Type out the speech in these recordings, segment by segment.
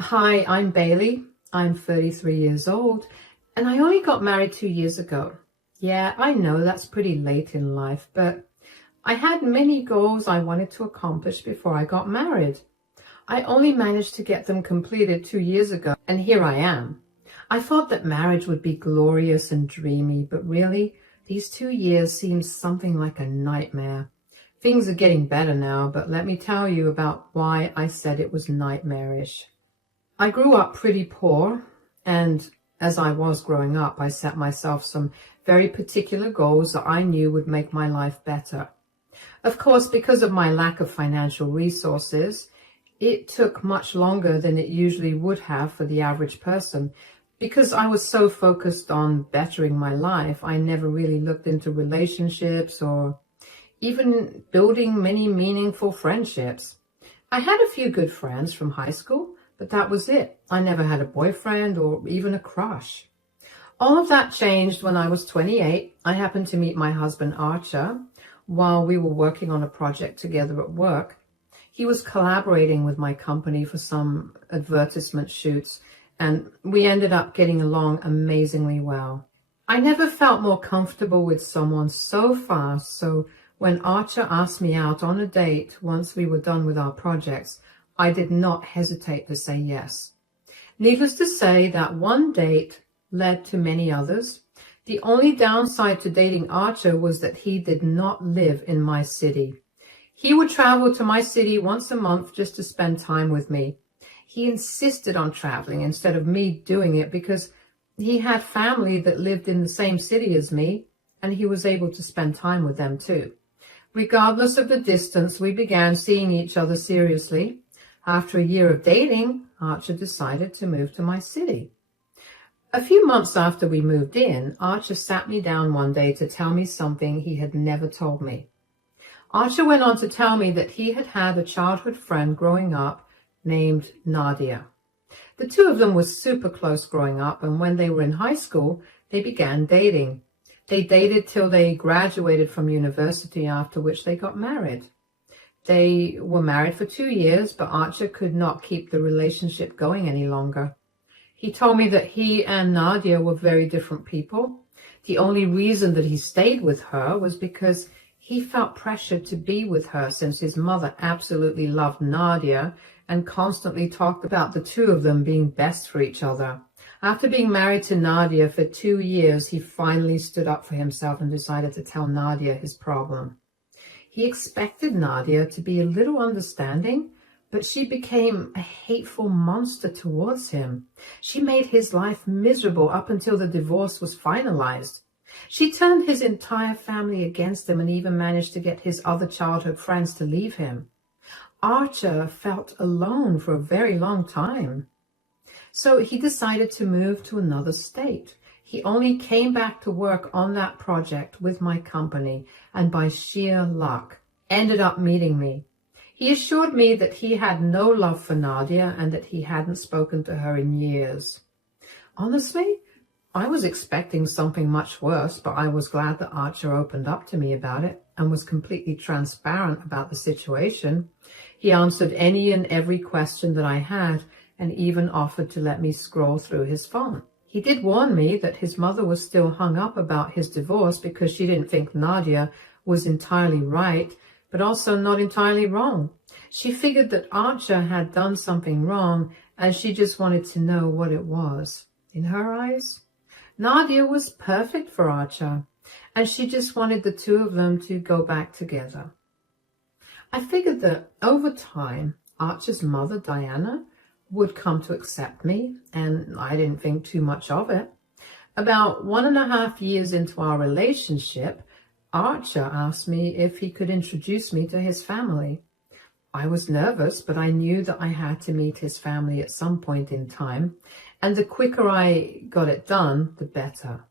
Hi, I'm Bailey. I'm 33 years old, and I only got married 2 years ago. Yeah, I know that's pretty late in life, but I had many goals I wanted to accomplish before I got married. I only managed to get them completed 2 years ago, and here I am. I thought that marriage would be glorious and dreamy, but really, these 2 years seem something like a nightmare. Things are getting better now, but let me tell you about why I said it was nightmarish. I grew up pretty poor, and as I was growing up, I set myself some very particular goals that I knew would make my life better. Of course, because of my lack of financial resources, it took much longer than it usually would have for the average person. Because I was so focused on bettering my life, I never really looked into relationships or even building many meaningful friendships. I had a few good friends from high school, but that was it. I never had a boyfriend or even a crush. All of that changed when I was 28. I happened to meet my husband Archer while we were working on a project together at work. He was collaborating with my company for some advertisement shoots, and we ended up getting along amazingly well. I never felt more comfortable with someone so fast, so when Archer asked me out on a date once we were done with our projects, I did not hesitate to say yes. Needless to say, that one date led to many others. The only downside to dating Archer was that he did not live in my city. He would travel to my city once a month just to spend time with me. He insisted on traveling instead of me doing it because he had family that lived in the same city as me, and he was able to spend time with them too. Regardless of the distance, we began seeing each other seriously. After a year of dating, Archer decided to move to my city. A few months after we moved in, Archer sat me down one day to tell me something he had never told me. Archer went on to tell me that he had had a childhood friend growing up named Nadia. The two of them were super close growing up, and when they were in high school, they began dating. They dated till they graduated from university, after which they got married. They were married for 2 years, but Archer could not keep the relationship going any longer. He told me that he and Nadia were very different people. The only reason that he stayed with her was because he felt pressured to be with her since his mother absolutely loved Nadia and constantly talked about the two of them being best for each other. After being married to Nadia for 2 years, he finally stood up for himself and decided to tell Nadia his problem. He expected Nadia to be a little understanding, but she became a hateful monster towards him. She made his life miserable up until the divorce was finalized. She turned his entire family against him and even managed to get his other childhood friends to leave him. Archer felt alone for a very long time. So he decided to move to another state. He only came back to work on that project with my company, and by sheer luck, ended up meeting me. He assured me that he had no love for Nadia and that he hadn't spoken to her in years. Honestly, I was expecting something much worse, but I was glad that Archer opened up to me about it and was completely transparent about the situation. He answered any and every question that I had and even offered to let me scroll through his phone. He did warn me that his mother was still hung up about his divorce because she didn't think Nadia was entirely right, but also not entirely wrong. She figured that Archer had done something wrong, and she just wanted to know what it was. In her eyes, Nadia was perfect for Archer, and she just wanted the two of them to go back together. I figured that over time, Archer's mother, Diana, would come to accept me, and I didn't think too much of it. About 1.5 years into our relationship, Archer asked me if he could introduce me to his family. I was nervous, but I knew that I had to meet his family at some point in time, and the quicker I got it done, the better.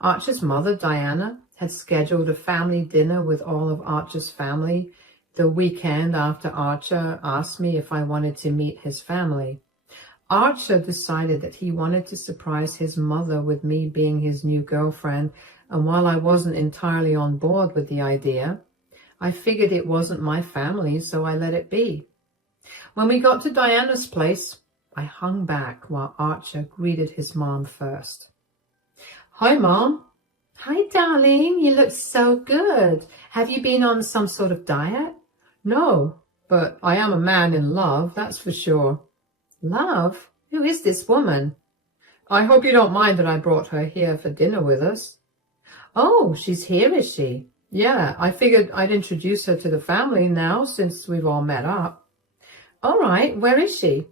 Archer's mother, Diana, had scheduled a family dinner with all of Archer's family the weekend after Archer asked me if I wanted to meet his family. Archer decided that he wanted to surprise his mother with me being his new girlfriend, and while I wasn't entirely on board with the idea, I figured it wasn't my family, so I let it be. When we got to Diana's place, I hung back while Archer greeted his mom first. Hi, Mom. Hi, darling. You look so good. Have you been on some sort of diet? No, but I am a man in love, that's for sure. Love? Who is this woman? I hope you don't mind that I brought her here for dinner with us. Oh, she's here, is she? Yeah, I figured I'd introduce her to the family now since we've all met up. All right, where is she?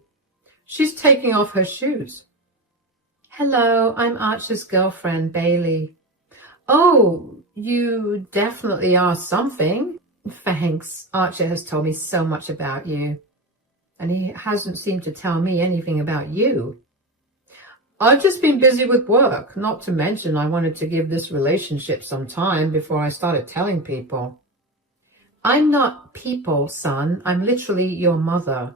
She's taking off her shoes. Hello, I'm Archer's girlfriend, Bailey. Oh, you definitely are something. Thanks. Archer has told me so much about you. And he hasn't seemed to tell me anything about you. I've just been busy with work, not to mention I wanted to give this relationship some time before I started telling people. I'm not people, son. I'm literally your mother.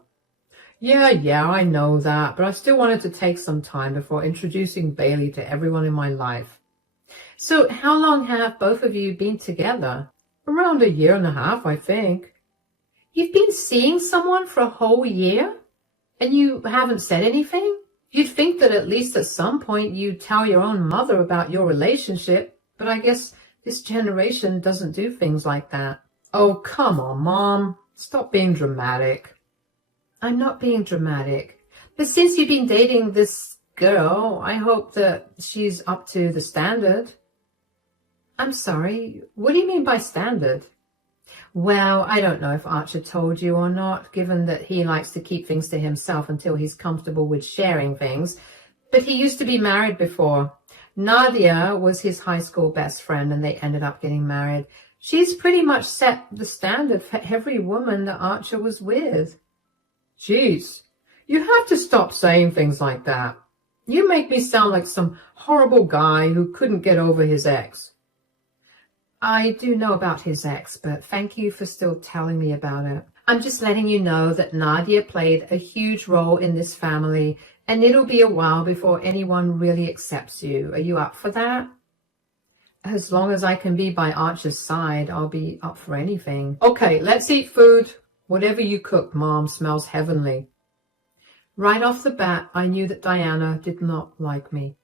Yeah, I know that, but I still wanted to take some time before introducing Bailey to everyone in my life. So how long have both of you been together? Around 1.5 years, I think. You've been seeing someone for a whole year? And you haven't said anything? You'd think that at least at some point you'd tell your own mother about your relationship, but I guess this generation doesn't do things like that. Oh, come on, Mom. Stop being dramatic. I'm not being dramatic. But since you've been dating this girl, I hope that she's up to the standard. I'm sorry, what do you mean by standard? Well, I don't know if Archer told you or not, given that he likes to keep things to himself until he's comfortable with sharing things. But he used to be married before. Nadia was his high school best friend, and they ended up getting married. She's pretty much set the standard for every woman that Archer was with. Jeez, you have to stop saying things like that. You make me sound like some horrible guy who couldn't get over his ex. I do know about his ex, but thank you for still telling me about it. I'm just letting you know that Nadia played a huge role in this family, and it'll be a while before anyone really accepts you. Are you up for that? As long as I can be by Archer's side, I'll be up for anything. Okay, let's eat food. Whatever you cook, Mom, smells heavenly. Right off the bat, I knew that Diana did not like me.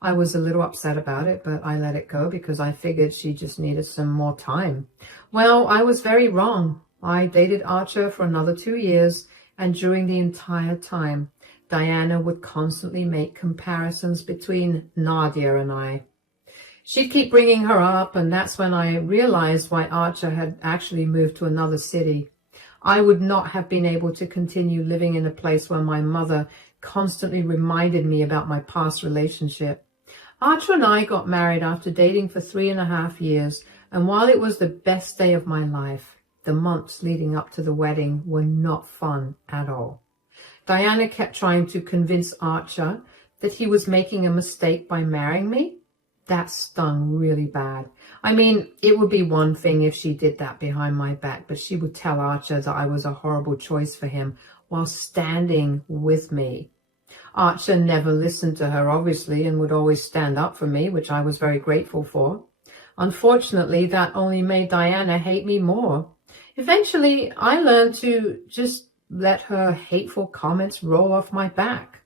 I was a little upset about it, but I let it go because I figured she just needed some more time. Well, I was very wrong. I dated Archer for another 2 years, and during the entire time, Diana would constantly make comparisons between Nadia and I. She'd keep bringing her up, and that's when I realized why Archer had actually moved to another city. I would not have been able to continue living in a place where my mother constantly reminded me about my past relationship. Archer and I got married after dating for 3.5 years, and while it was the best day of my life, the months leading up to the wedding were not fun at all. Diana kept trying to convince Archer that he was making a mistake by marrying me. That stung really bad. I mean, it would be one thing if she did that behind my back, but she would tell Archer that I was a horrible choice for him while standing with me. Archer never listened to her, obviously, and would always stand up for me, which I was very grateful for. Unfortunately, that only made Diana hate me more. Eventually, I learned to just let her hateful comments roll off my back.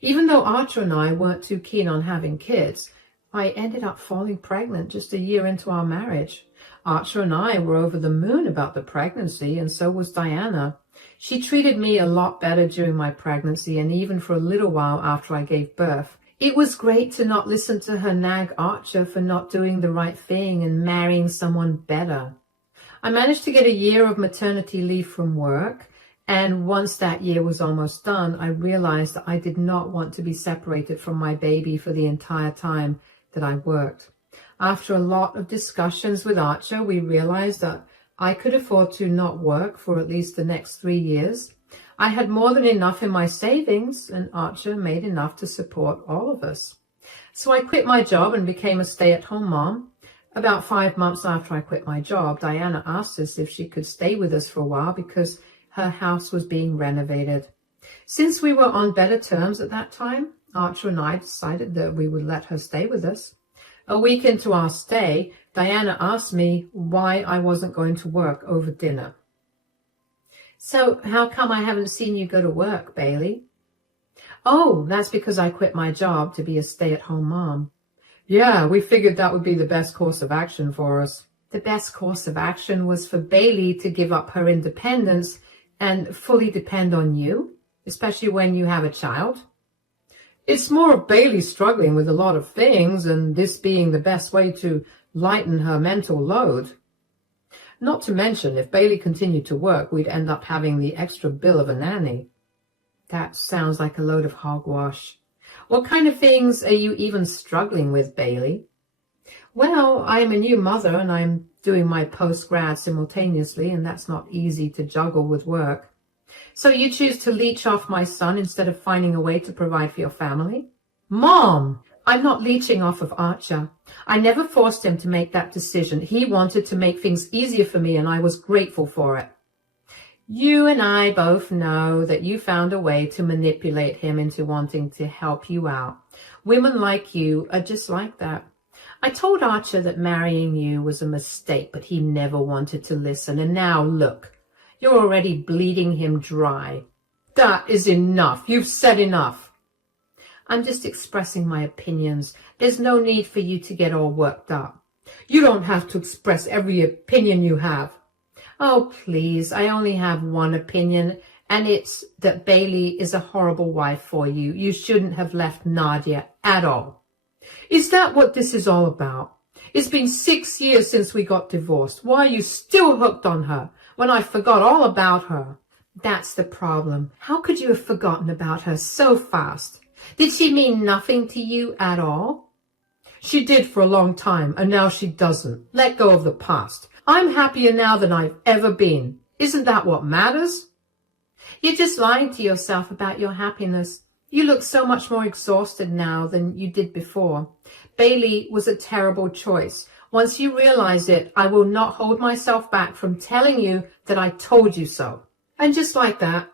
Even though Archer and I weren't too keen on having kids, I ended up falling pregnant just 1 year into our marriage. Archer and I were over the moon about the pregnancy, and so was Diana. She treated me a lot better during my pregnancy and even for a little while after I gave birth. It was great to not listen to her nag Archer for not doing the right thing and marrying someone better. I managed to get 1 year of maternity leave from work, and once that year was almost done, I realized that I did not want to be separated from my baby for the entire time that I worked. After a lot of discussions with Archer, we realized that I could afford to not work for at least the next 3 years. I had more than enough in my savings, and Archer made enough to support all of us. So I quit my job and became a stay-at-home mom. About 5 months after I quit my job, Diana asked us if she could stay with us for a while because her house was being renovated. Since we were on better terms at that time, Archer and I decided that we would let her stay with us. A week into our stay, Diana asked me why I wasn't going to work over dinner. So how come I haven't seen you go to work, Bailey? Oh, that's because I quit my job to be a stay-at-home mom. Yeah, we figured that would be the best course of action for us. The best course of action was for Bailey to give up her independence and fully depend on you, especially when you have a child. It's more of Bailey struggling with a lot of things and this being the best way to lighten her mental load. Not to mention, if Bailey continued to work, we'd end up having the extra bill of a nanny. That sounds like a load of hogwash. What kind of things are you even struggling with, Bailey? Well, I am a new mother and I'm doing my post-grad simultaneously, and that's not easy to juggle with work. So you choose to leech off my son instead of finding a way to provide for your family? Mom! I'm not leeching off of Archer. I never forced him to make that decision. He wanted to make things easier for me, and I was grateful for it. You and I both know that you found a way to manipulate him into wanting to help you out. Women like you are just like that. I told Archer that marrying you was a mistake, but he never wanted to listen. And now, look, you're already bleeding him dry. That is enough. You've said enough. I'm just expressing my opinions. There's no need for you to get all worked up. You don't have to express every opinion you have. Oh, please, I only have one opinion, and it's that Bailey is a horrible wife for you. You shouldn't have left Nadia at all. Is that what this is all about? It's been 6 years since we got divorced. Why are you still hooked on her when I forgot all about her? That's the problem. How could you have forgotten about her so fast? Did she mean nothing to you at all? She did for a long time, and now she doesn't. Let go of the past. I'm happier now than I've ever been. Isn't that what matters? You're just lying to yourself about your happiness. You look so much more exhausted now than you did before. Bailey was a terrible choice. Once you realize it, I will not hold myself back from telling you that I told you so. And just like that,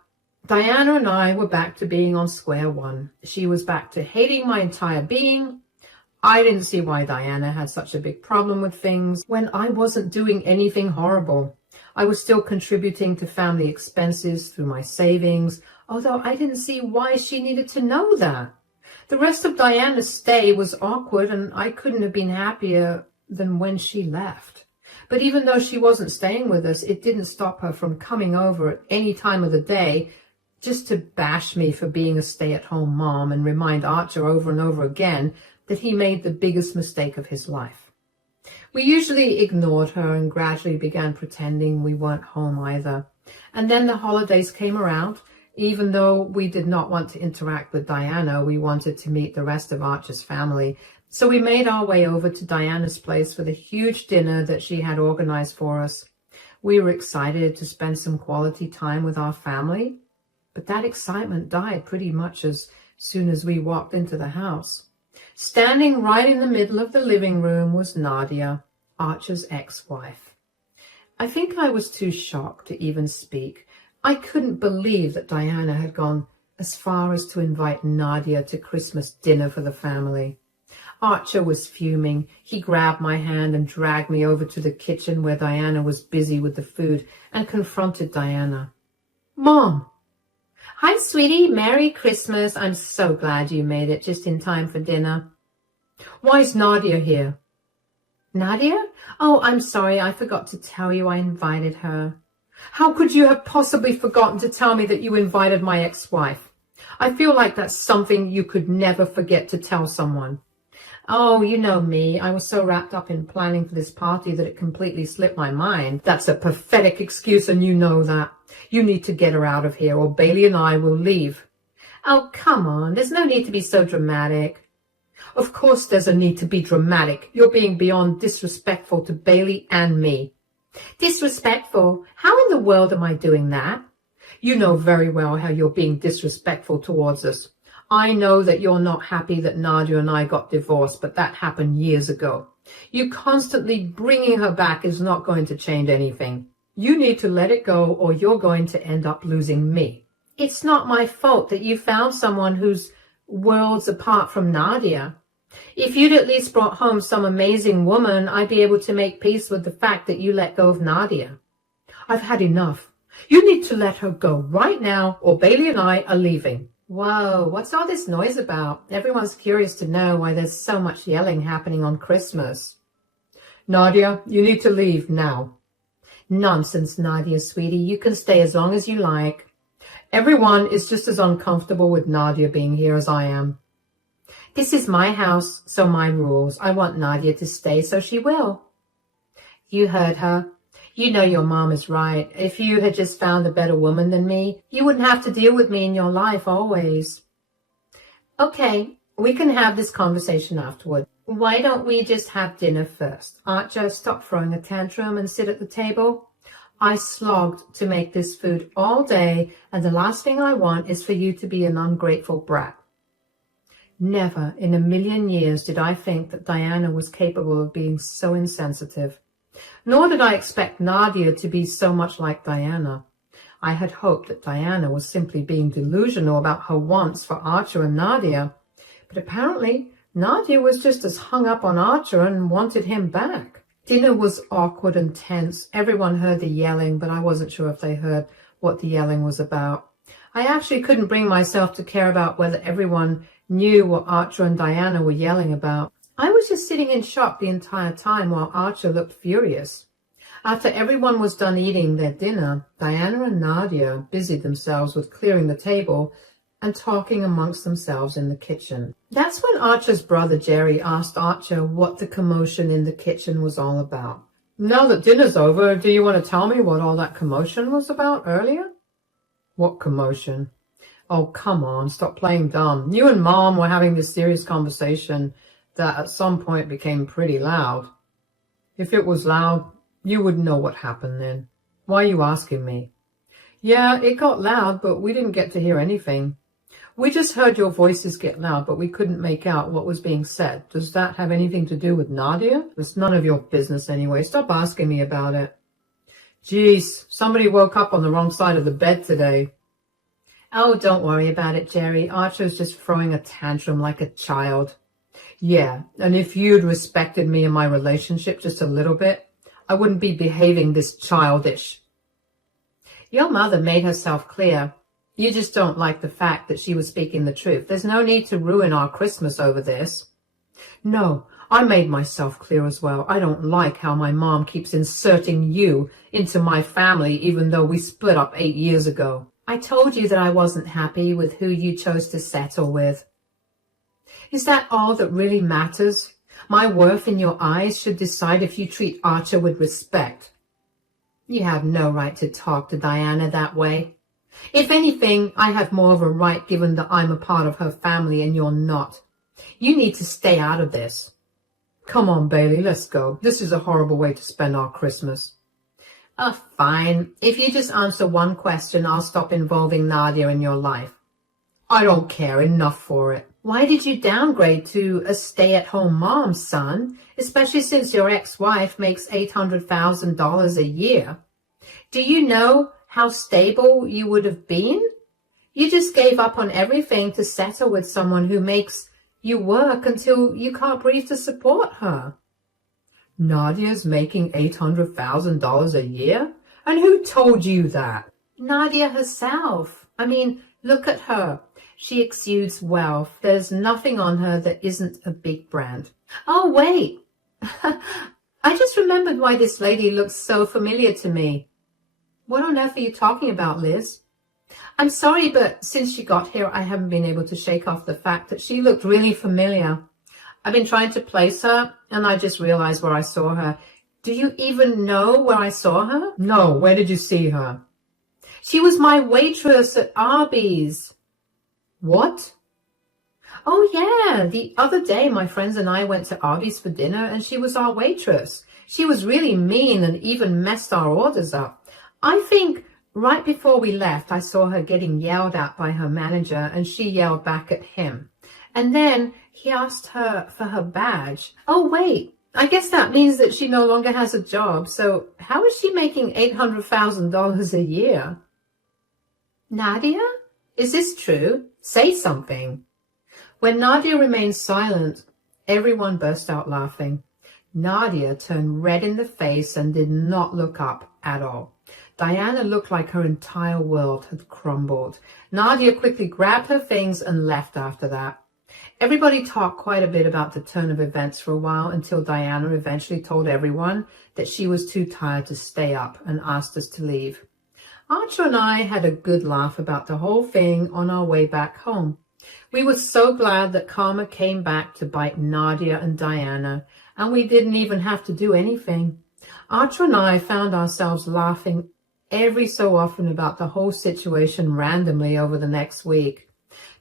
Diana and I were back to being on square one. She was back to hating my entire being. I didn't see why Diana had such a big problem with things when I wasn't doing anything horrible. I was still contributing to family expenses through my savings, although I didn't see why she needed to know that. The rest of Diana's stay was awkward, and I couldn't have been happier than when she left. But even though she wasn't staying with us, it didn't stop her from coming over at any time of the day just to bash me for being a stay-at-home mom and remind Archer over and over again that he made the biggest mistake of his life. We usually ignored her and gradually began pretending we weren't home either. And then the holidays came around. Even though we did not want to interact with Diana, we wanted to meet the rest of Archer's family. So we made our way over to Diana's place for the huge dinner that she had organized for us. We were excited to spend some quality time with our family, but that excitement died pretty much as soon as we walked into the house. Standing right in the middle of the living room was Nadia, Archer's ex-wife. I think I was too shocked to even speak. I couldn't believe that Diana had gone as far as to invite Nadia to Christmas dinner for the family. Archer was fuming. He grabbed my hand and dragged me over to the kitchen where Diana was busy with the food and confronted Diana. Mom! Hi, sweetie. Merry Christmas. I'm so glad you made it just in time for dinner. Why's Nadia here? Nadia? Oh, I'm sorry. I forgot to tell you I invited her. How could you have possibly forgotten to tell me that you invited my ex-wife? I feel like that's something you could never forget to tell someone. Oh, you know me. I was so wrapped up in planning for this party that it completely slipped my mind. That's a pathetic excuse, and you know that. You need to get her out of here, or Bailey and I will leave. Oh, come on. There's no need to be so dramatic. Of course there's a need to be dramatic. You're being beyond disrespectful to Bailey and me. Disrespectful? How in the world am I doing that? You know very well how you're being disrespectful towards us. I know that you're not happy that Nadia and I got divorced, but that happened years ago. You constantly bringing her back is not going to change anything. You need to let it go, or you're going to end up losing me. It's not my fault that you found someone who's worlds apart from Nadia. If you'd at least brought home some amazing woman, I'd be able to make peace with the fact that you let go of Nadia. I've had enough. You need to let her go right now, or Bailey and I are leaving. Whoa, what's all this noise about? Everyone's curious to know why there's so much yelling happening on Christmas. Nadia, you need to leave now. Nonsense, Nadia, sweetie. You can stay as long as you like. Everyone is just as uncomfortable with Nadia being here as I am. This is my house, so my rules. I want Nadia to stay, so she will. You heard her. You know your mom is right. If you had just found a better woman than me, you wouldn't have to deal with me in your life always. Okay, we can have this conversation afterward. Why don't we just have dinner first? Archer, stop throwing a tantrum and sit at the table. I slogged to make this food all day, and the last thing I want is for you to be an ungrateful brat. Never in a million years did I think that Diana was capable of being so insensitive. Nor did I expect Nadia to be so much like Diana. I had hoped that Diana was simply being delusional about her wants for Archer and Nadia, but apparently Nadia was just as hung up on Archer and wanted him back. Dinner was awkward and tense. Everyone heard the yelling, but I wasn't sure if they heard what the yelling was about. I actually couldn't bring myself to care about whether everyone knew what Archer and Diana were yelling about. I was just sitting in shock the entire time while Archer looked furious. After everyone was done eating their dinner, Diana and Nadia busied themselves with clearing the table and talking amongst themselves in the kitchen. That's when Archer's brother Jerry asked Archer what the commotion in the kitchen was all about. Now that dinner's over, do you want to tell me what all that commotion was about earlier? What commotion? Oh, come on, stop playing dumb. You and Mom were having this serious conversation that at some point became pretty loud. If it was loud, you would know what happened then. Why are you asking me? Yeah, it got loud, but we didn't get to hear anything. We just heard your voices get loud, but we couldn't make out what was being said. Does that have anything to do with Nadia? It's none of your business anyway. Stop asking me about it. Geez, somebody woke up on the wrong side of the bed today. Oh, don't worry about it, Jerry. Archer's just throwing a tantrum like a child. Yeah, and if you'd respected me and my relationship just a little bit, I wouldn't be behaving this childish. Your mother made herself clear. You just don't like the fact that she was speaking the truth. There's no need to ruin our Christmas over this. No, I made myself clear as well. I don't like how my mom keeps inserting you into my family even though we split up 8 years ago. I told you that I wasn't happy with who you chose to settle with. Is that all that really matters? My worth in your eyes should decide if you treat Archer with respect. You have no right to talk to Diana that way. If anything, I have more of a right given that I'm a part of her family and you're not. You need to stay out of this. Come on, Bailey, let's go. This is a horrible way to spend our Christmas. Oh, fine. If you just answer one question, I'll stop involving Nadia in your life. I don't care. Enough for it. Why did you downgrade to a stay-at-home mom, son? Especially since your ex-wife makes $800,000 a year. Do you know how stable you would have been? You just gave up on everything to settle with someone who makes you work until you can't breathe to support her. Nadia's making $800,000 a year? And who told you that? Nadia herself. I mean, look at her. She exudes wealth. There's nothing on her that isn't a big brand. Oh, wait. I just remembered why this lady looks so familiar to me. What on earth are you talking about, Liz? I'm sorry, but since she got here, I haven't been able to shake off the fact that she looked really familiar. I've been trying to place her, and I just realized where I saw her. Do you even know where I saw her? No, where did you see her? She was my waitress at Arby's. What? Oh, yeah. The other day, my friends and I went to Arby's for dinner, and she was our waitress. She was really mean and even messed our orders up. I think right before we left, I saw her getting yelled at by her manager, and she yelled back at him. And then he asked her for her badge. Oh, wait. I guess that means that she no longer has a job. So how is she making $800,000 a year? Nadia? Is this true? Say something. When Nadia remained silent, everyone burst out laughing. Nadia turned red in the face and did not look up at all. Diana looked like her entire world had crumbled. Nadia quickly grabbed her things and left after that. Everybody talked quite a bit about the turn of events for a while until Diana eventually told everyone that she was too tired to stay up and asked us to leave. Archer and I had a good laugh about the whole thing on our way back home. We were so glad that karma came back to bite Nadia and Diana, and we didn't even have to do anything. Archer and I found ourselves laughing every so often about the whole situation randomly over the next week.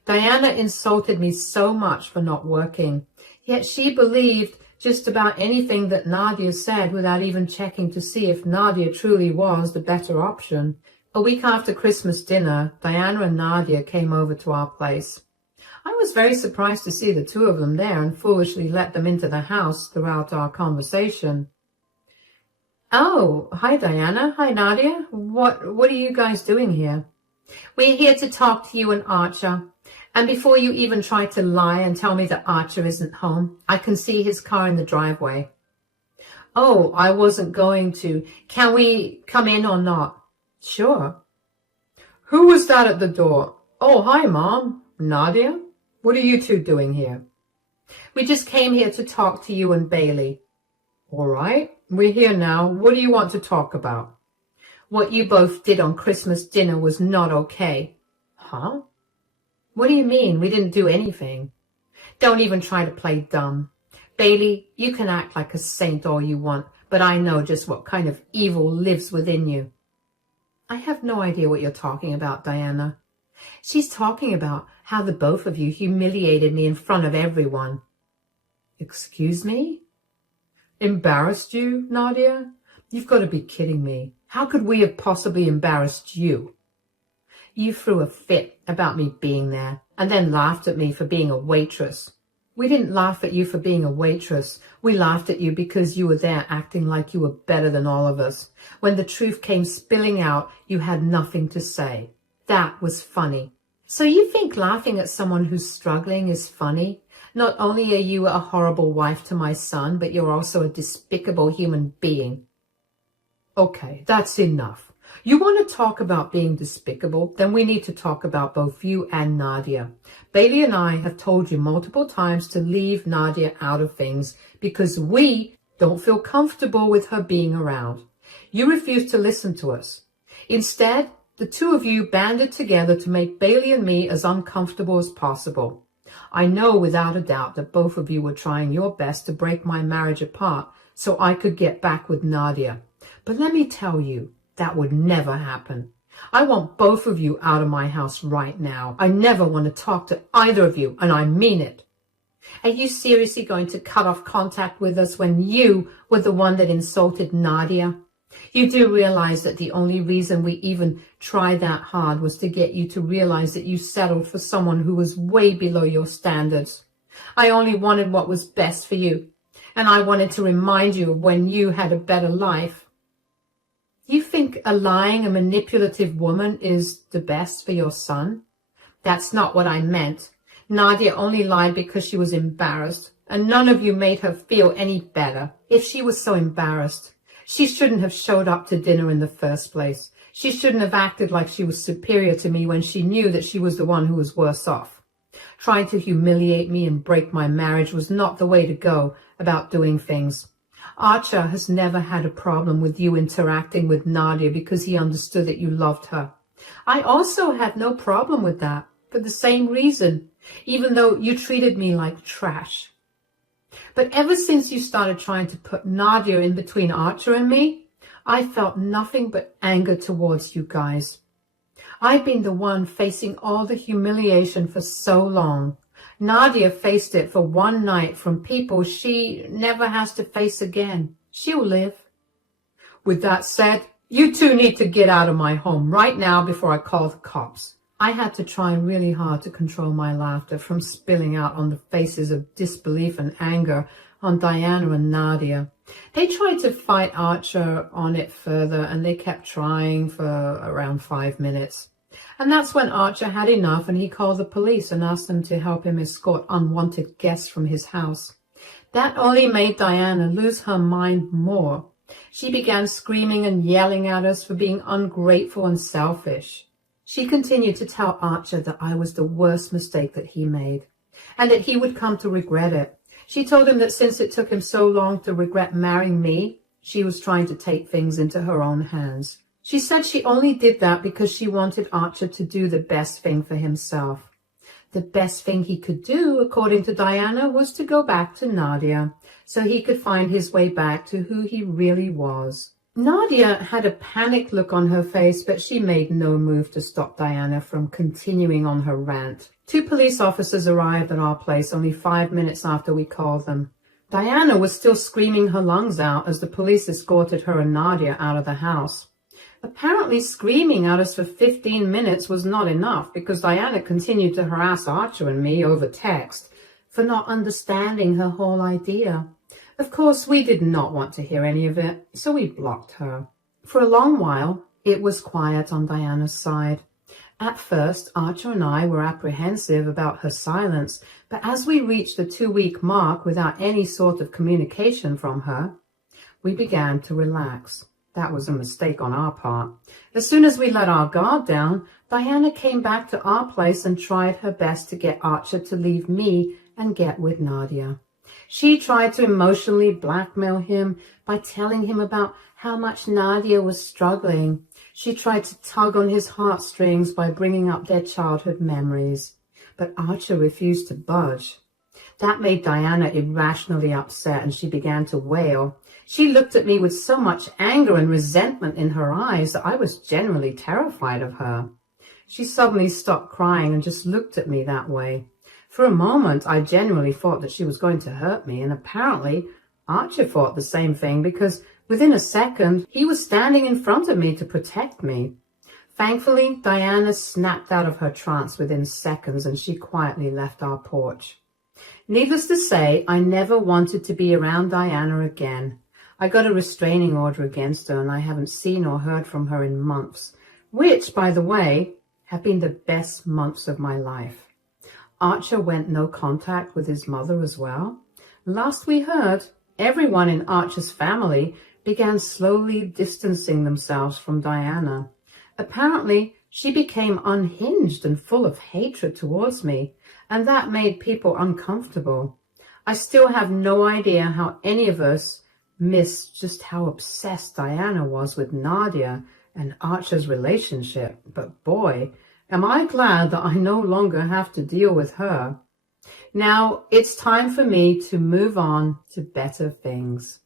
Diana insulted me so much for not working, yet she believed just about anything that Nadia said without even checking to see if Nadia truly was the better option. A week after Christmas dinner, Diana and Nadia came over to our place. I was very surprised to see the two of them there and foolishly let them into the house throughout our conversation. Oh, hi Diana, hi Nadia. What are you guys doing here? We're here to talk to you and Archer. And before you even try to lie and tell me that Archer isn't home, I can see his car in the driveway. Oh, I wasn't going to. Can we come in or not? Sure. Who was that at the door? Oh, hi, Mom. Nadia? What are you two doing here? We just came here to talk to you and Bailey. All right, we're here now. What do you want to talk about? What you both did on Christmas dinner was not okay. Huh? What do you mean? We didn't do anything. Don't even try to play dumb. Bailey, you can act like a saint all you want, but I know just what kind of evil lives within you. I have no idea what you're talking about, Diana. She's talking about how the both of you humiliated me in front of everyone. Excuse me? Embarrassed you, Nadia? You've got to be kidding me. How could we have possibly embarrassed you? You threw a fit about me being there and then laughed at me for being a waitress. We didn't laugh at you for being a waitress. We laughed at you because you were there acting like you were better than all of us. When the truth came spilling out, you had nothing to say. That was funny. So you think laughing at someone who's struggling is funny? Not only are you a horrible wife to my son, but you're also a despicable human being. Okay, that's enough. You want to talk about being despicable? Then we need to talk about both you and Nadia. Bailey and I have told you multiple times to leave Nadia out of things because we don't feel comfortable with her being around. You refuse to listen to us. Instead, the two of you banded together to make Bailey and me as uncomfortable as possible. I know without a doubt that both of you were trying your best to break my marriage apart so I could get back with Nadia. But let me tell you, that would never happen. I want both of you out of my house right now. I never want to talk to either of you, and I mean it. Are you seriously going to cut off contact with us when you were the one that insulted Nadia? You do realize that the only reason we even tried that hard was to get you to realize that you settled for someone who was way below your standards. I only wanted what was best for you, and I wanted to remind you of when you had a better life. You think a lying and manipulative woman is the best for your son? That's not what I meant. Nadia only lied because she was embarrassed, and none of you made her feel any better. If she was so embarrassed, she shouldn't have showed up to dinner in the first place. She shouldn't have acted like she was superior to me when she knew that she was the one who was worse off. Trying to humiliate me and break my marriage was not the way to go about doing things. Archer has never had a problem with you interacting with Nadia because he understood that you loved her. I also had no problem with that for the same reason, even though you treated me like trash. But ever since you started trying to put Nadia in between Archer and me, I felt nothing but anger towards you guys. I've been the one facing all the humiliation for so long. Nadia faced it for one night from people she never has to face again. She'll live. With that said, you two need to get out of my home right now before I call the cops. I had to try really hard to control my laughter from spilling out on the faces of disbelief and anger on Diana and Nadia. They tried to fight Archer on it further, and they kept trying for around 5 minutes. And that's when Archer had enough and he called the police and asked them to help him escort unwanted guests from his house. That only made Diana lose her mind more. She began screaming and yelling at us for being ungrateful and selfish. She continued to tell Archer that I was the worst mistake that he made, and that he would come to regret it. She told him that since it took him so long to regret marrying me, she was trying to take things into her own hands. She said she only did that because she wanted Archer to do the best thing for himself. The best thing he could do, according to Diana, was to go back to Nadia, so he could find his way back to who he really was. Nadia had a panicked look on her face, but she made no move to stop Diana from continuing on her rant. 2 police officers arrived at our place only 5 minutes after we called them. Diana was still screaming her lungs out as the police escorted her and Nadia out of the house. Apparently screaming at us for 15 minutes was not enough, because Diana continued to harass Archer and me over text for not understanding her whole idea. Of course, we did not want to hear any of it, so we blocked her. For a long while, it was quiet on Diana's side. At first, Archer and I were apprehensive about her silence, but as we reached the 2-week mark without any sort of communication from her, we began to relax. That was a mistake on our part. As soon as we let our guard down, Diana came back to our place and tried her best to get Archer to leave me and get with Nadia. She tried to emotionally blackmail him by telling him about how much Nadia was struggling. She tried to tug on his heartstrings by bringing up their childhood memories. But Archer refused to budge. That made Diana irrationally upset, and she began to wail. She looked at me with so much anger and resentment in her eyes that I was genuinely terrified of her. She suddenly stopped crying and just looked at me that way. For a moment, I genuinely thought that she was going to hurt me, and apparently Archer thought the same thing, because within a second, he was standing in front of me to protect me. Thankfully, Diana snapped out of her trance within seconds, and she quietly left our porch. Needless to say, I never wanted to be around Diana again. I got a restraining order against her, and I haven't seen or heard from her in months, which, by the way, have been the best months of my life. Archer went no contact with his mother as well. Last we heard, everyone in Archer's family began slowly distancing themselves from Diana. Apparently, she became unhinged and full of hatred towards me, and that made people uncomfortable. I still have no idea how any of us missed just how obsessed Diana was with Nadia and Archer's relationship, but boy, am I glad that I no longer have to deal with her. Now, it's time for me to move on to better things.